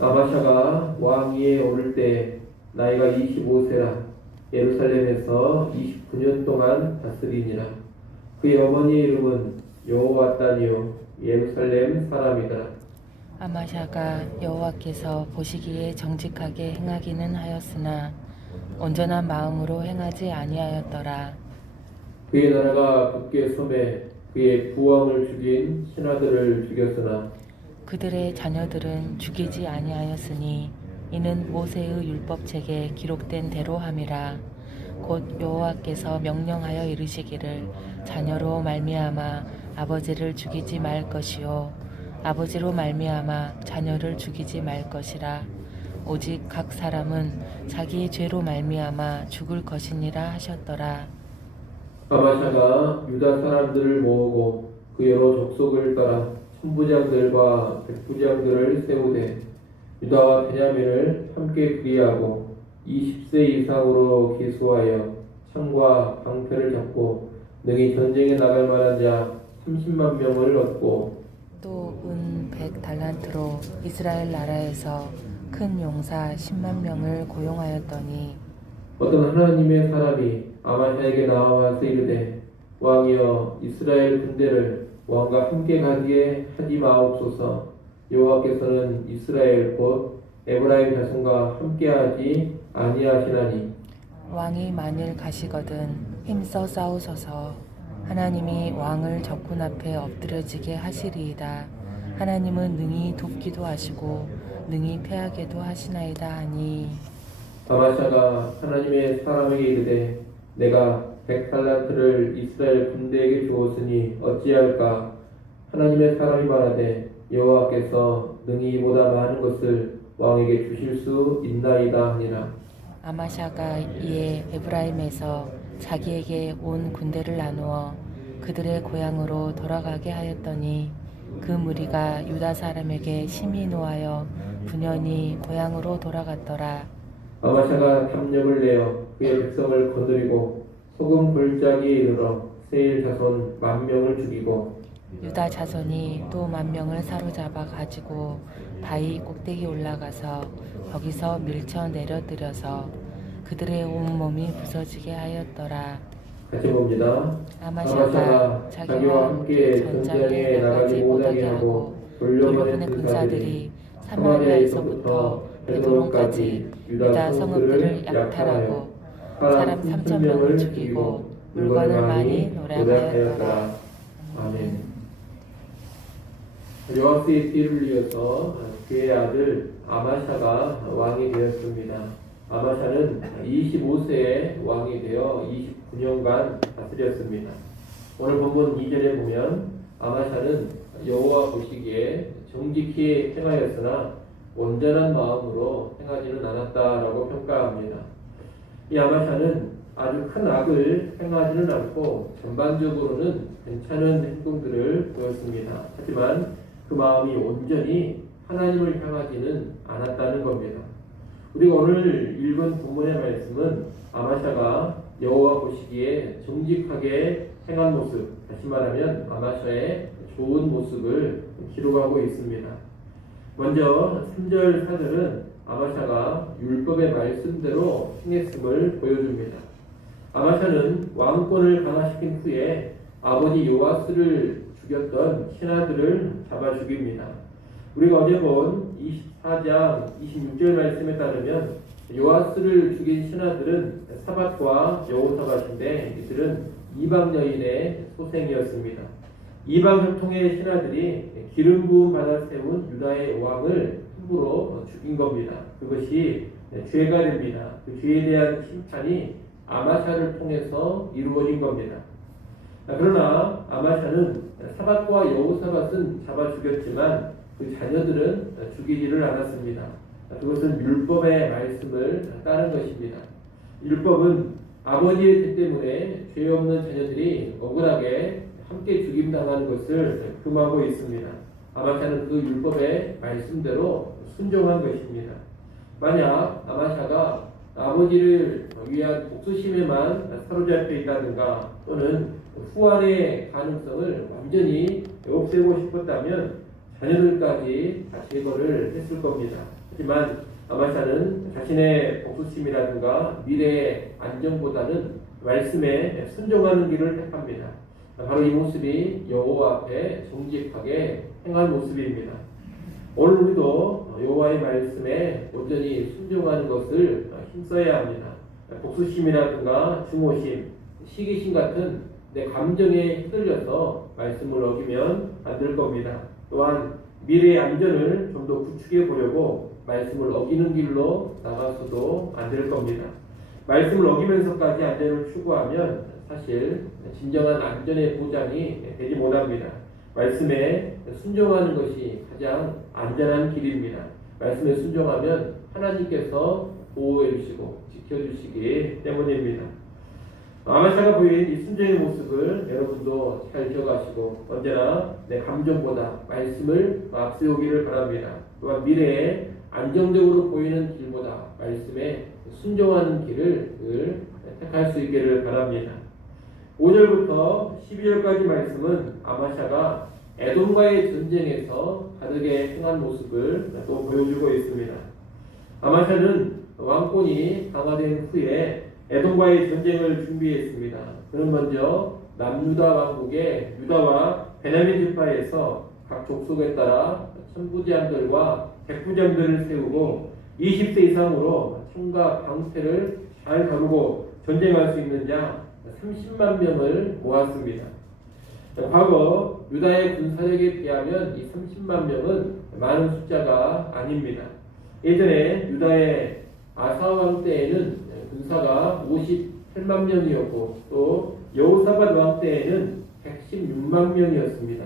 아바샤가 왕위에 오를 때 나이가 25세라 예루살렘에서 29년 동안 다스리니라. 그의 어머니의 이름은 여호와따니요 예루살렘 사람이더라. 아마샤가 여호와께서 보시기에 정직하게 행하기는 하였으나 온전한 마음으로 행하지 아니하였더라. 그의 나라가 굳게 섬에 그의 부왕을 죽인 신하들을 죽였으나 그들의 자녀들은 죽이지 아니하였으니 이는 모세의 율법책에 기록된 대로 함이라. 곧 여호와께서 명령하여 이르시기를 자녀로 말미암아 아버지를 죽이지 말 것이요 아버지로 말미암아 자녀를 죽이지 말 것이라. 오직 각 사람은 자기의 죄로 말미암아 죽을 것이니라 하셨더라. 아마샤가 유다 사람들을 모으고 그 여러 족속을 따라 천부장들과 백부장들을 세우되 유다와 베냐민을 함께 그리하고 20세 이상으로 기수하여 창과 방패를 잡고 능히 전쟁에 나갈 만한 자 30만 명을 얻고 또 은 100달란트로 이스라엘 나라에서 큰 용사 10만 명을 고용하였더니 어떤 하나님의 사람이 아마샤에게 나와서 이르되 왕이여 이스라엘 군대를 왕과 함께 가게 하지 마옵소서. 여호와께서는 이스라엘 곧 에브라임 자손과 함께하지 아니하시나니 왕이 만일 가시거든 힘써 싸우소서. 하나님이 왕을 적군 앞에 엎드려지게 하시리이다. 하나님은 능히 돕기도 하시고 능히 패하게도 하시나이다 하니 아마샤가 하나님의 사람에게 이르되 내가 100달란트를 이스라엘 군대에게 주었으니 어찌할까. 하나님의 사람이 말하되 여호와께서 능히 이보다 많은 것을 왕에게 주실 수 있나이다 하니라. 아마샤가 이에 에브라임에서 자기에게 온 군대를 나누어 그들의 고향으로 돌아가게 하였더니 그 무리가 유다 사람에게 심히 노하여 분연히 고향으로 돌아갔더라. 아마샤가 담력을 내어 그의 백성을 거느리고 소금 골짜기에 이르러 세일 자손 10,000명을 죽이고 유다 자손이 또 10,000명을 사로잡아 가지고 바위 꼭대기 올라가서 거기서 밀쳐 내려뜨려서 그들의 온몸이 부서지게 하였더라. 같이 봅니다. 아마샤가 자기와 함께 전장에 나가지 못하게 하고 돌려보낸 군사들이 사마리아에서부터 베드론까지 유다 성읍들을 약탈하고 사람 3,000명을 죽이고 물건을 많이 노략하였더라. 아멘. 요아스의 뒤를 이어서 그의 아들 아마샤가 왕이 되었습니다. 아마샤는 25세에 왕이 되어 29년간 다스렸습니다. 오늘 본문 2절에 보면 아마샤는 여호와 보시기에 정직히 행하였으나 온전한 마음으로 행하지는 않았다라고 평가합니다. 이 아마샤는 아주 큰 악을 행하지는 않고 전반적으로는 괜찮은 행동들을 보였습니다. 하지만 그 마음이 온전히 하나님을 향하지는 않았다는 겁니다. 우리가 오늘 읽은 본문의 말씀은 아마샤가 여호와 보시기에 정직하게 행한 모습, 다시 말하면 아마샤의 좋은 모습을 기록하고 있습니다. 먼저 3절 4절은 아마샤가 율법의 말씀대로 행했음을 보여줍니다. 아마샤는 왕권을 강화시킨 후에 아버지 요아스를 죽였던 신하들을 잡아 죽입니다. 우리가 어제 본 24장 26절 말씀에 따르면 요아스를 죽인 신하들은 사밧과 여호사밧인데 이들은 이방 여인의 소생이었습니다. 이방 혈통의 신하들이 기름 부음 받아 세운 유다의 왕을 함부로 죽인 겁니다. 그것이 죄가 됩니다. 그 죄에 대한 심판이 아마샤를 통해서 이루어진 겁니다. 그러나 아마샤는 사밧과 여호사밧은 잡아 죽였지만 그 자녀들은 죽이지를 않았습니다. 그것은 율법의 말씀을 따른 것입니다. 율법은 아버지의 죄 때문에 죄 없는 자녀들이 억울하게 함께 죽임당하는 것을 금하고 있습니다. 아마샤는 그 율법의 말씀대로 순종한 것입니다. 만약 아마샤가 아버지를 위한 복수심에만 사로잡혀 있다든가 또는 후환의 가능성을 완전히 없애고 싶었다면 자녀들까지 다 제거를 했을 겁니다. 하지만 아마샤는 자신의 복수심이라든가 미래의 안정보다는 말씀에 순종하는 길을 택합니다. 바로 이 모습이 여호와 앞에 정직하게 행한 모습입니다. 오늘 우리도 여호와의 말씀에 온전히 순종하는 것을 힘써야 합니다. 복수심이라든가 증오심, 시기심 같은 내 감정에 휩쓸려서 말씀을 어기면 안 될 겁니다. 또한 미래의 안전을 좀 더 구축해 보려고 말씀을 어기는 길로 나가서도 안 될 겁니다. 말씀을 어기면서까지 안전을 추구하면 사실 진정한 안전의 보장이 되지 못합니다. 말씀에 순종하는 것이 가장 안전한 길입니다. 말씀에 순종하면 하나님께서 보호해 주시고 지켜주시기 때문입니다. 아마샤가 보인 이 순종의 모습을 여러분도 잘 기억하시고 언제나 내 감정보다 말씀을 앞세우기를 바랍니다. 또한 미래에 안정적으로 보이는 길보다 말씀에 순종하는 길을 늘 택할 수 있기를 바랍니다. 5절부터 12절까지 말씀은 아마샤가 에돔과의 전쟁에서 다르게 행한 모습을 또 보여주고 있습니다. 아마샤는 왕권이 강화된 후에 에돔과의 전쟁을 준비했습니다. 그는 먼저 남유다 왕국의 유다와 베냐민 지파에서 각 족속에 따라 천부장들과 백부장들을 세우고 20세 이상으로 총과 방패를 잘 다루고 전쟁할 수 있는 자 30만 명을 모았습니다. 과거 유다의 군사력에 비하면 이 30만 명은 많은 숫자가 아닙니다. 예전에 유다의 아사 왕 때에는 군사가 58만 명이었고 또 여호사밧 왕 때에는 116만 명이었습니다.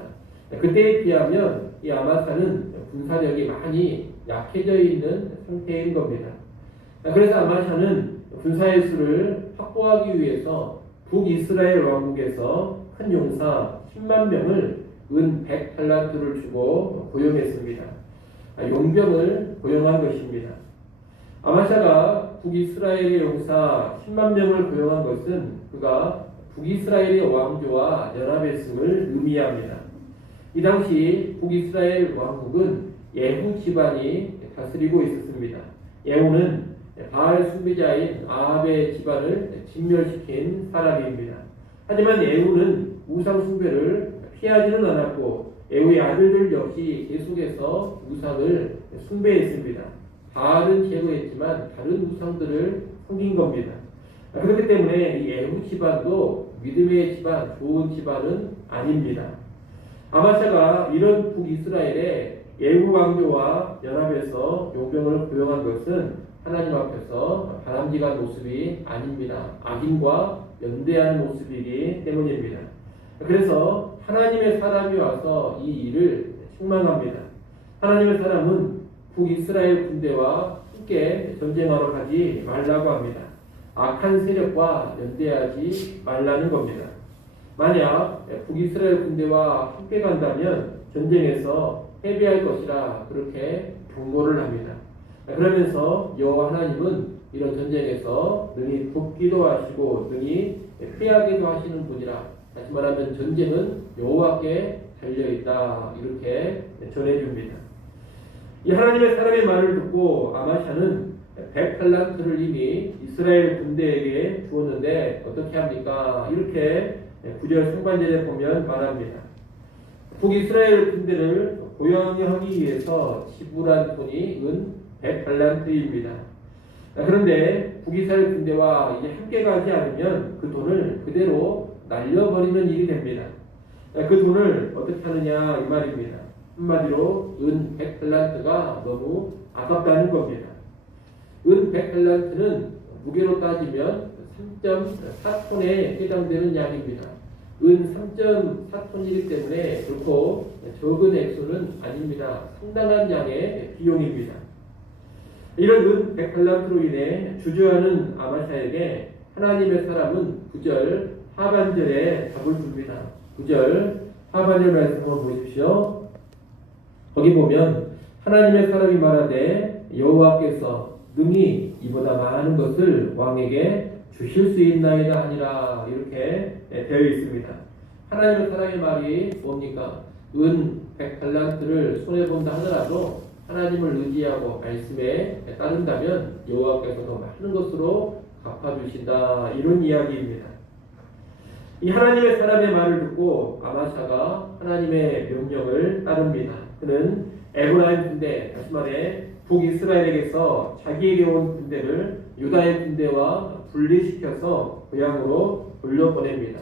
그때에 비하면 이 아마샤는 군사력이 많이 약해져 있는 상태인 겁니다. 그래서 아마샤는 군사의 수를 확보하기 위해서 북이스라엘 왕국에서 큰 용사 10만 명을 은 100달란트를 주고 고용했습니다. 용병을 고용한 것입니다. 아마샤가 북이스라엘의 용사 10만 명을 고용한 것은 그가 북이스라엘의 왕조와 연합했음을 의미합니다. 이 당시 북이스라엘 왕국은 예후 집안이 다스리고 있었습니다. 예후는 바알 숭배자인 아합의 집안을 진멸시킨 사람입니다. 하지만 예후는 우상 숭배를 피하지는 않았고 예후의 아들들 역시 계속해서 우상을 숭배했습니다. 바알은 제거했지만 다른 우상들을 섬긴 겁니다. 그렇기 때문에 이 예후 집안도 믿음의 집안, 좋은 집안은 아닙니다. 아마샤가 이런 북이스라엘의 예후 왕조와 연합해서 용병을 고용한 것은 하나님 앞에서 바람직한 모습이 아닙니다. 악인과 연대하는 모습이기 때문입니다. 그래서 하나님의 사람이 와서 이 일을 책망합니다. 하나님의 사람은 북이스라엘 군대와 함께 전쟁하러 가지 말라고 합니다. 악한 세력과 연대하지 말라는 겁니다. 만약 북이스라엘 군대와 함께 간다면 전쟁에서 패배할 것이라 그렇게 경고를 합니다. 그러면서 여호와 하나님은 이런 전쟁에서 능히 돕기도 하시고 능히 피하기도 하시는 분이라, 다시 말하면 전쟁은 여호와께 달려있다, 이렇게 전해줍니다. 이 하나님의 사람의 말을 듣고 아마샤는 100달란트를 이미 이스라엘 군대에게 주었는데 어떻게 합니까? 이렇게 9절 상반절에 보면 말합니다. 북이스라엘 군대를 고용하기 위해서 지불한 돈이 은 100달란트입니다. 그런데 북이스라엘 군대와 이제 함께 가지 않으면 그 돈을 그대로 날려버리는 일이 됩니다. 그 돈을 어떻게 하느냐 이 말입니다. 한마디로 은 100달란트가 너무 아깝다는 겁니다. 은 100달란트는 무게로 따지면 3.4톤에 해당되는 양입니다. 은 3.4톤이기 때문에 그렇고 적은 액수는 아닙니다. 상당한 양의 비용입니다. 이런 은 100달란트로 인해 주저하는 아마샤에게 하나님의 사람은 9절 하반절에 답을 줍니다. 9절 하반절 말씀 한번 보십시오. 거기 보면 하나님의 사람이 말하되 여호와께서 능히 이보다 많은 것을 왕에게 주실 수 있나이다 하니라, 이렇게 되어 있습니다. 하나님의 사람의 말이 뭡니까? 은 100달란트를 손해본다 하더라도 하나님을 의지하고 말씀에 따른다면 여호와께서 더 많은 것으로 갚아주신다. 이런 이야기입니다. 이 하나님의 사람의 말을 듣고 아마샤가 하나님의 명령을 따릅니다. 그는 에브라임 군대, 다시 말해 북이스라엘에게서 자기에게 온 군대를 유다의 군대와 분리시켜서 고향으로 돌려보냅니다.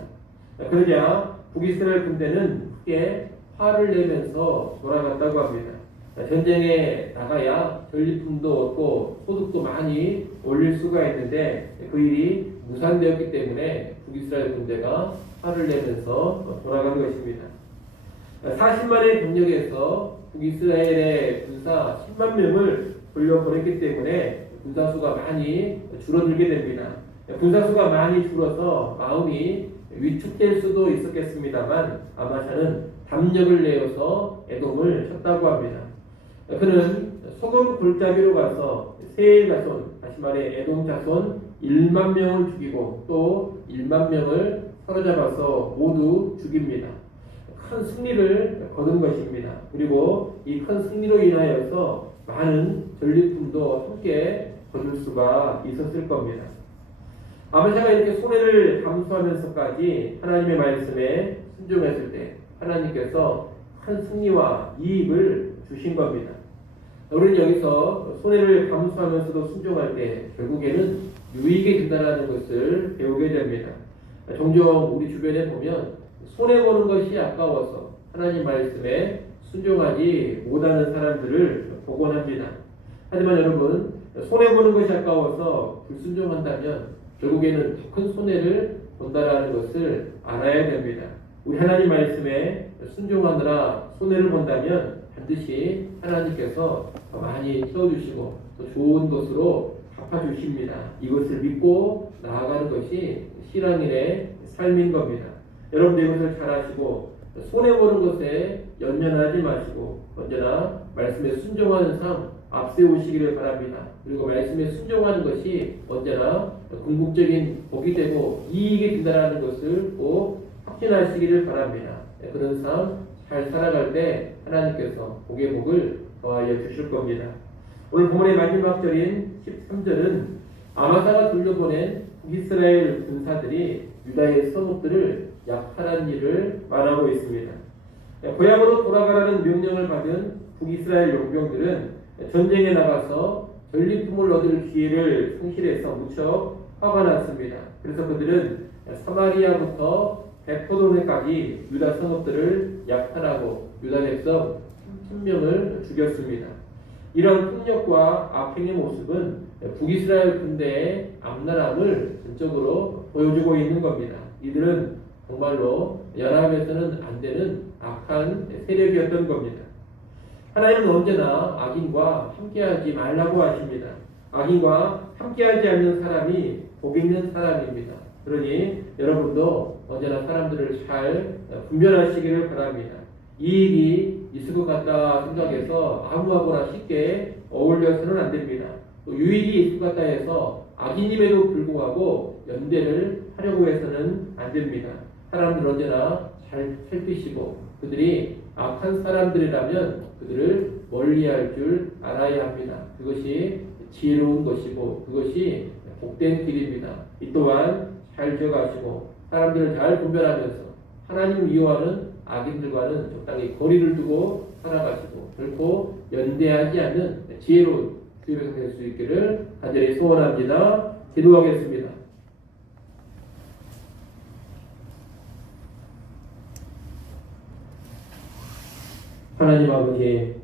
그러자 북이스라엘 군대는 크게 화를 내면서 돌아갔다고 합니다. 전쟁에 나가야 전리품도 얻고 소득도 많이 올릴 수가 있는데 그 일이 무산되었기 때문에 북이스라엘 군대가 화를 내면서 돌아간 것입니다. 40만의 병력에서 북이스라엘의 군사 10만 명을 돌려보냈기 때문에 군사수가 많이 줄어들게 됩니다. 군사수가 많이 줄어서 마음이 위축될 수도 있었겠습니다만 아마샤는 담력을 내어서 에돔을 쳤다고 합니다. 그는 소금 골짜기로 가서 세일 자손, 다시 말해 에돔 자손 1만 명을 죽이고 또 1만 명을 사로잡아서 모두 죽입니다. 큰 승리를 거둔 것입니다. 그리고 이 큰 승리로 인하여서 많은 전리품도 함께 거둘 수가 있었을 겁니다. 아마샤가 이렇게 손해를 감수하면서까지 하나님의 말씀에 순종했을 때 하나님께서 큰 승리와 이익을 주신 겁니다. 우리는 여기서 손해를 감수하면서도 순종할 때 결국에는 유익이 된다는 것을 배우게 됩니다. 종종 우리 주변에 보면 손해보는 것이 아까워서 하나님 말씀에 순종하지 못하는 사람들을 보곤 합니다. 하지만 여러분, 손해보는 것이 아까워서 불순종한다면 결국에는 더 큰 손해를 본다라는 것을 알아야 됩니다. 우리 하나님 말씀에 순종하느라 손해를 본다면 반드시 하나님께서 더 많이 채워주시고 또 좋은 것으로 갚아주십니다. 이것을 믿고 나아가는 것이 신앙인의 삶인 겁니다. 여러분들 이것을 잘 아시고 손해보는 것에 연연하지 마시고 언제나 말씀에 순종하는 삶 앞세우시기를 바랍니다. 그리고 말씀에 순종하는 것이 언제나 궁극적인 복이 되고 이익이 된다는 것을 꼭 확신하시기를 바랍니다. 그런 삶 잘 살아갈 때 하나님께서 복의 복을 더하여 주실 겁니다. 오늘 본문의 마지막 절인 13절은 아마사가 돌려보낸 북이스라엘 군사들이 유다의 성읍들을 약탈한 일을 말하고 있습니다. 고향으로 돌아가라는 명령을 받은 북이스라엘 용병들은 전쟁에 나가서 전리품을 얻을 기회를 상실해서 무척 화가 났습니다. 그래서 그들은 사마리아부터 베포도네까지 유다 성읍들을 약탈하고 유다 백성 3,000명을 죽였습니다. 이런 폭력과 악행의 모습은 북이스라엘 군대의 악랄함을 전적으로 보여주고 있는 겁니다. 이들은 정말로 연합해서는 안 되는 악한 세력이었던 겁니다. 하나님은 언제나 악인과 함께하지 말라고 하십니다. 악인과 함께하지 않는 사람이 복 있는 사람입니다. 그러니 여러분도 언제나 사람들을 잘 분별하시기를 바랍니다. 이익이 있을 것 같다 생각해서 아무하거나 쉽게 어울려서는 안 됩니다. 또 유익이 있을 것 같다 해서 악인임에도 불구하고 연대를 하려고 해서는 안 됩니다. 사람들 언제나 잘 살피시고 그들이 악한 사람들이라면 그들을 멀리할 줄 알아야 합니다. 그것이 지혜로운 것이고 그것이 복된 길입니다. 이 또한 잘 기억하시고 사람들을 잘 분별하면서 하나님을 미워하는 악인들과는 적당히 거리를 두고 살아가시고 결코 연대하지 않는 지혜로운 주의 백성 될 수 있기를 간절히 소원합니다. 기도하겠습니다. 하나님 아버지,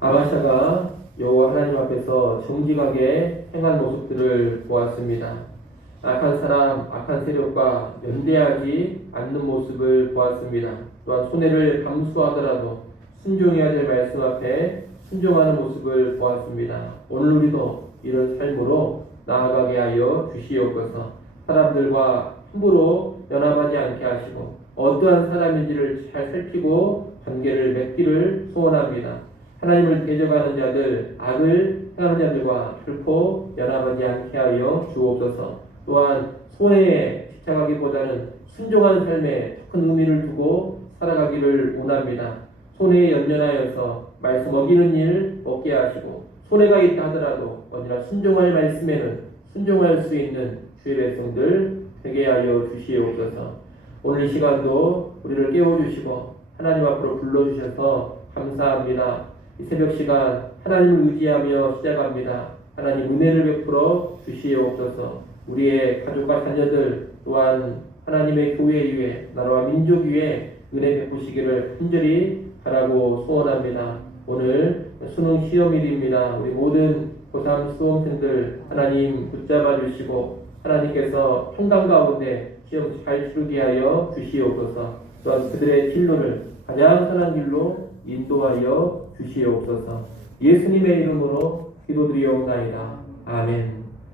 아마샤가 여호와 하나님 앞에서 정직하게 행한 모습들을 보았습니다. 악한 사람, 악한 세력과 연대하지 않는 모습을 보았습니다. 또한 손해를 감수하더라도 순종해야 될 말씀 앞에 순종하는 모습을 보았습니다. 오늘 우리도 이런 삶으로 나아가게 하여 주시옵소서. 사람들과 함부로 연합하지 않게 하시고 어떠한 사람인지를 잘 살피고 관계를 맺기를 소원합니다. 하나님을 대적하는 자들, 악을 행하는 자들과 결코 연합하지 않게 하여 주옵소서. 또한 손해에 집착하기보다는 순종하는 삶에 큰 의미를 두고 살아가기를 원합니다. 손해에 연연하여서 말씀 어기는 일 없게 하시고, 손해가 있다 하더라도 언제나 순종할 말씀에는 순종할 수 있는 주의 백성들 되게 하여 주시옵소서. 오늘 이 시간도 우리를 깨워주시고 하나님 앞으로 불러주셔서 감사합니다. 이 새벽 시간 하나님을 의지하며 시작합니다. 하나님 은혜를 베풀어 주시옵소서. 우리의 가족과 자녀들 또한 하나님의 교회 위에 나라와 민족 위에 은혜 베푸시기를 간절히 바라고 소원합니다. 오늘 수능 시험일입니다. 우리 모든 고3 수험생들 하나님 붙잡아 주시고 하나님께서 평강 가운데 시험 잘 치르게 하여 주시옵소서. 또한 그들의 진로를 가장 선한 길로 인도하여 주시옵소서. 예수님의 이름으로 기도드리옵나이다. 아멘.